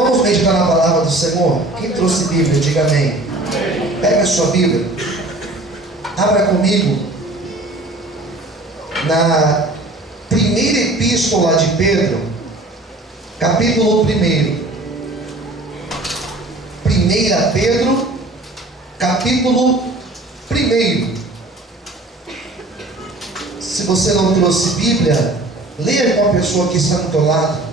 Vamos meditar na palavra do Senhor. Quem trouxe Bíblia, diga amém. Pega a sua Bíblia, abra comigo na primeira epístola de Pedro, capítulo 1. 1 Pedro, capítulo 1. Se você não trouxe Bíblia, leia com a pessoa que está do teu lado.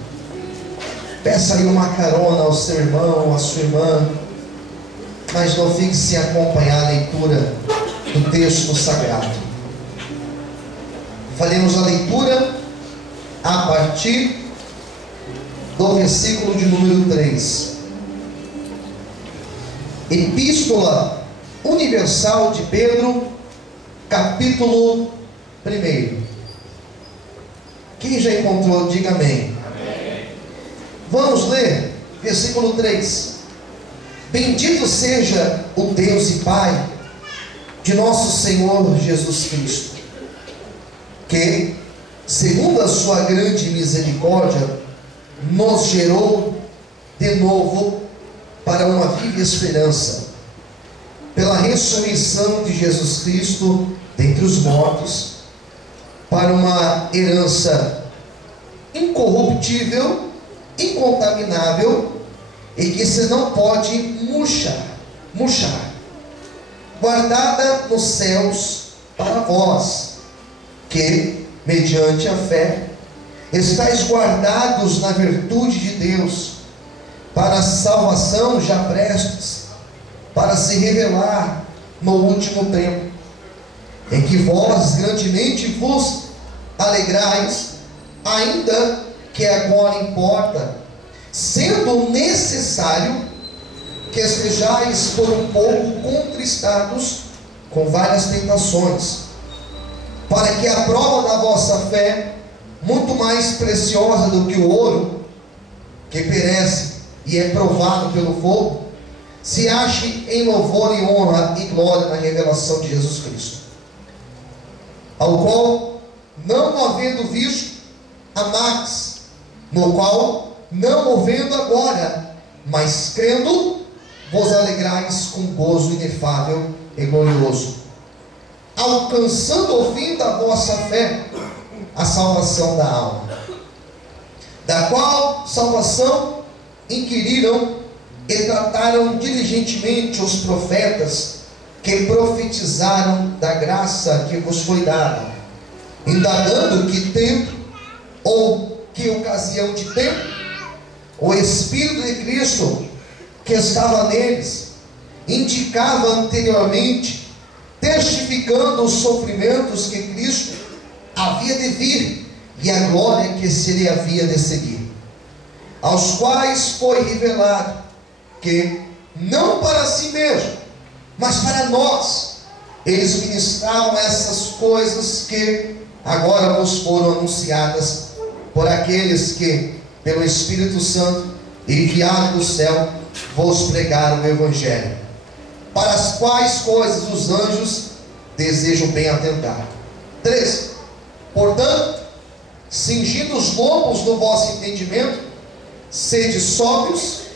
Peça aí uma carona ao seu irmão, à sua irmã, mas não fique sem acompanhar a leitura do texto sagrado. Faremos a leitura a partir do versículo de número 3. Epístola Universal de Pedro, capítulo 1. Quem já encontrou, diga amém. Vamos ler versículo 3. Bendito seja o Deus e Pai de nosso Senhor Jesus Cristo, que, segundo a sua grande misericórdia, nos gerou de novo para uma viva esperança, pela ressurreição de Jesus Cristo dentre os mortos, para uma herança incorruptível, incontaminável, e que se não pode murchar, guardada nos céus para vós, que, mediante a fé, estáis guardados na virtude de Deus, para a salvação já prestes, para se revelar no último tempo, em que vós grandemente vos alegrais, ainda que agora importa, sendo necessário que estejais por um pouco contristados com várias tentações, para que a prova da vossa fé, muito mais preciosa do que o ouro, que perece e é provado pelo fogo, se ache em louvor e honra e glória na revelação de Jesus Cristo, ao qual, não havendo visto, amax, no qual, não o vendo agora, mas crendo, vos alegrais com gozo inefável e glorioso, alcançando o fim da vossa fé, a salvação da alma, da qual salvação inquiriram e trataram diligentemente os profetas que profetizaram da graça que vos foi dada, indagando que tempo ou que ocasião de tempo o Espírito de Cristo que estava neles indicava anteriormente, testificando os sofrimentos que Cristo havia de vir e a glória que se lhe havia de seguir, aos quais foi revelado que, não para si mesmo, mas para nós, eles ministravam essas coisas que agora vos foram anunciadas por aqueles que, pelo Espírito Santo, enviado do céu, vos pregaram o Evangelho, para as quais coisas os anjos desejam bem atentar. 3. Portanto, cingindo os lombos do vosso entendimento, sede sóbrios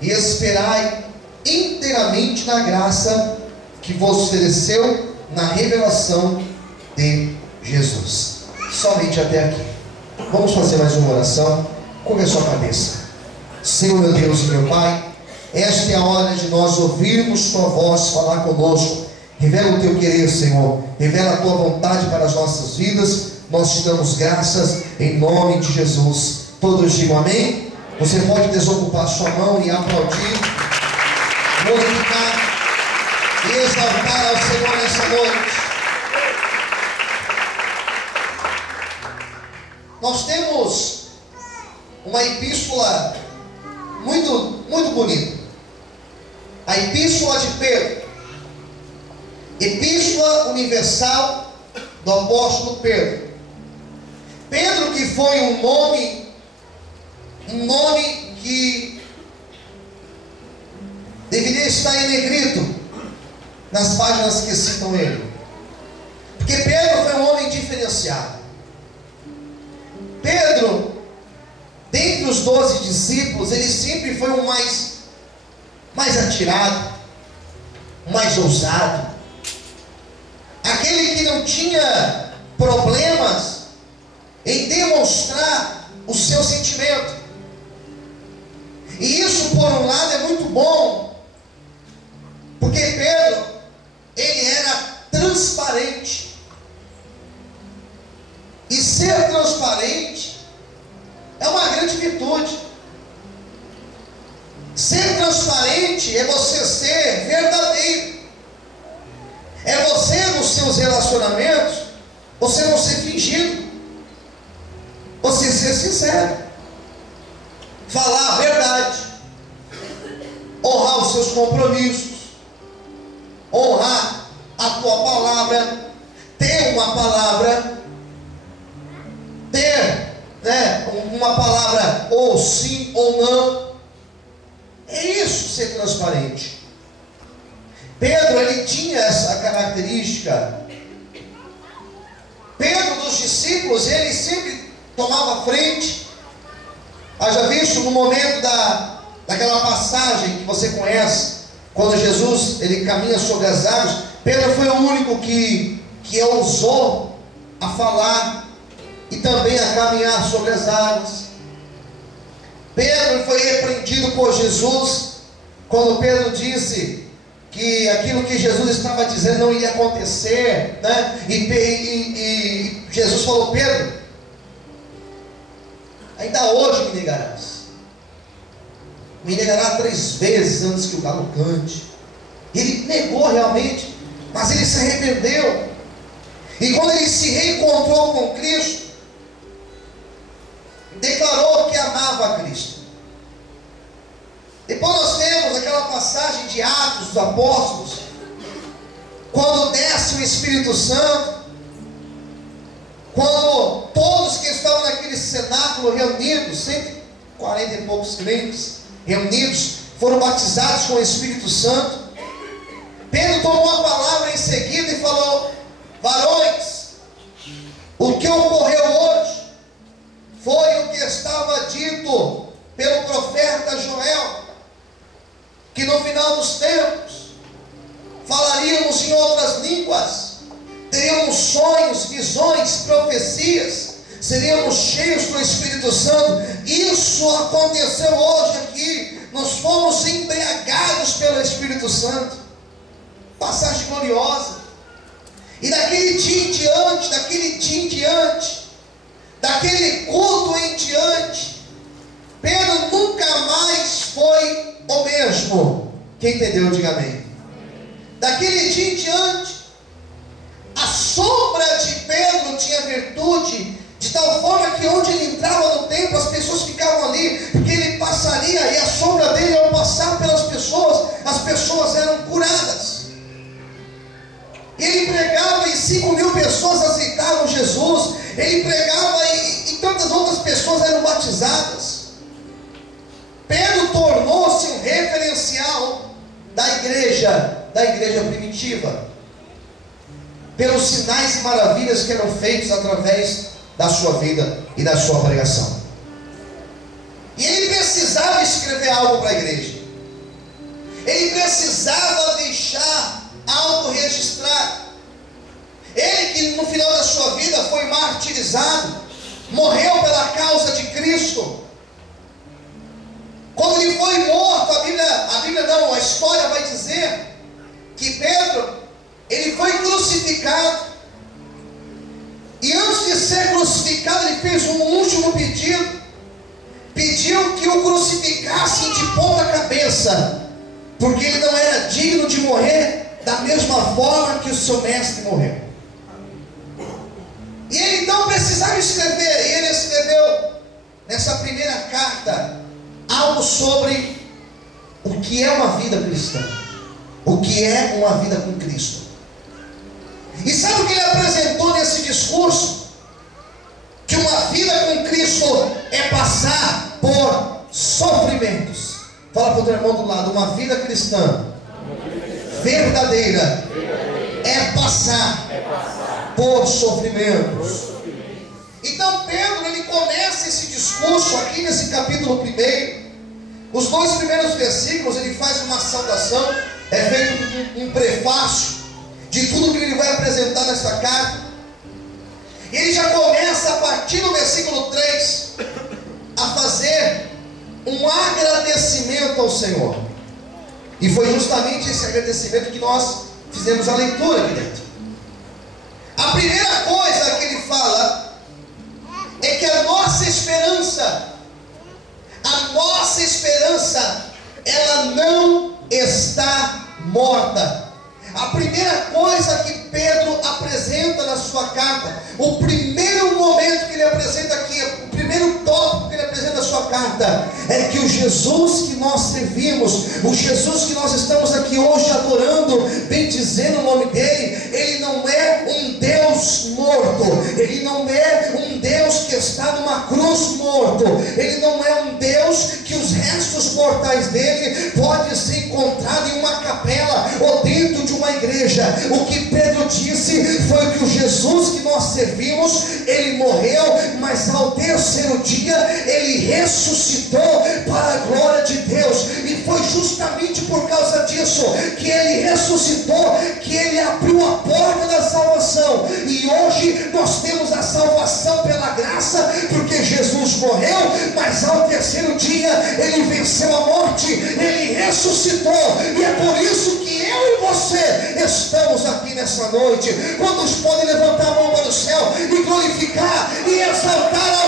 e esperai inteiramente na graça que vos ofereceu na revelação de Jesus. Somente até aqui. Vamos fazer mais uma oração. Curva a sua cabeça. Senhor, meu Deus e meu Pai, esta é a hora de nós ouvirmos tua voz falar conosco. Revela o teu querer, Senhor. Revela a tua vontade para as nossas vidas. Nós te damos graças em nome de Jesus. Todos digam amém. Você pode desocupar sua mão e aplaudir, glorificar e exaltar ao Senhor nessa noite. Nós temos uma epístola muito bonita, a Epístola de Pedro, Epístola Universal do Apóstolo Pedro. Pedro, que foi um nome que deveria estar em negrito nas páginas que citam ele, porque Pedro foi um homem diferenciado. Pedro, dentre os 12 discípulos, ele sempre foi o mais atirado, o mais ousado, aquele que não tinha problemas em demonstrar o seu sentimento. E isso, por um lado, é muito bom, porque Pedro, ele era transparente. E ser transparente é uma grande virtude. Ser transparente é você ser verdadeiro. É você, nos seus relacionamentos, você não ser fingido. Você ser sincero. Falar a verdade. Honrar os seus compromissos. Honrar a tua palavra. Ter uma palavra. Ter, uma palavra ou sim ou não. É isso, ser transparente. Pedro, ele tinha essa característica. Pedro, dos discípulos, ele sempre tomava frente. Haja visto no momento daquela passagem que você conhece, quando Jesus, ele caminha sobre as águas. Pedro foi o único que ousou a falar e também a caminhar sobre as águas. Pedro foi repreendido por Jesus, quando Pedro disse que aquilo que Jesus estava dizendo não ia acontecer, né? E Jesus falou: Pedro, ainda hoje me negarás. Me negará 3 vezes antes que o galo cante. Ele negou realmente, mas ele se arrependeu. E quando ele se reencontrou com Cristo, declarou que amava a Cristo. Depois nós temos aquela passagem de Atos dos Apóstolos, quando desce o Espírito Santo, quando todos que estavam naquele cenáculo reunidos, 140 e poucos crentes reunidos, foram batizados com o Espírito Santo. Pedro tomou a palavra em seguida e falou: varões, o que ocorreu hoje foi o que estava dito pelo profeta Joel, que no final dos tempos falaríamos em outras línguas, teríamos sonhos, visões, profecias, seríamos cheios do Espírito Santo. Isso aconteceu hoje aqui. Nós fomos embriagados pelo Espírito Santo. Passagem gloriosa. E daquele dia em diante, daquele culto em diante, Pedro nunca mais foi o mesmo. Quem entendeu, diga amém. Daquele dia em diante, a sombra de Pedro tinha virtude, de tal forma que onde ele entrava no templo, as pessoas ficavam ali, porque ele passaria, e a sombra dele, ao passar pelas pessoas, as pessoas eram curadas. E ele pregava e 5.000 pessoas aceitavam Jesus. Ele pregava e tantas outras pessoas eram batizadas. Pedro tornou-se um referencial da igreja primitiva, pelos sinais e maravilhas que eram feitos através da sua vida e da sua pregação. E ele precisava escrever algo para a igreja. Ele precisava deixar algo registrado. Ele que no final da sua vida foi martirizado, morreu pela causa de Cristo. Quando ele foi morto, a história vai dizer que Pedro, ele foi crucificado. E antes de ser crucificado, ele fez um último pedido. Pediu que o crucificassem de ponta cabeça, porque ele não era digno de morrer da mesma forma que o seu mestre morreu. E ele então precisava escrever, e ele escreveu nessa primeira carta algo sobre o que é uma vida cristã, o que é uma vida com Cristo. E sabe o que ele apresentou nesse discurso? Que uma vida com Cristo é passar por sofrimentos. Fala para o teu irmão do lado: uma vida cristã verdadeira é passar por sofrimentos. Então Pedro, ele começa esse discurso aqui nesse capítulo 1. Os 2 primeiros versículos, ele faz uma saudação, é feito um prefácio de tudo que ele vai apresentar nessa carta. E ele já começa a partir do versículo 3 a fazer um agradecimento ao Senhor. E foi justamente esse agradecimento que nós fizemos a leitura aqui dentro. A primeira coisa que ele fala é que a nossa esperança, ela não está morta. A primeira coisa que Pedro apresenta na sua carta, o primeiro momento que ele apresenta aqui, o primeiro tópico que ele apresenta na sua carta, é que o Jesus que nós servimos, o Jesus que nós estamos aqui hoje adorando, bendizendo o nome dele, ele não é um Deus morto, ele não é um Deus que está numa cruz morto, ele não é um Deus que os restos mortais dele podem ser encontrados em uma capela ou dentro de uma igreja. O que Pedro disse foi que o Jesus que nós servimos, ele morreu, mas ao terceiro dia ele ressuscitou para a glória de Deus. E foi justamente por causa disso que ele ressuscitou, que ele abriu a porta da salvação. E hoje nós temos a salvação pela graça, porque Jesus morreu, mas ao terceiro dia ele venceu a morte, ele ressuscitou. E é por isso que eu e você estamos aqui nessa noite. Quantos podem levantar a mão para o céu e glorificar e exaltar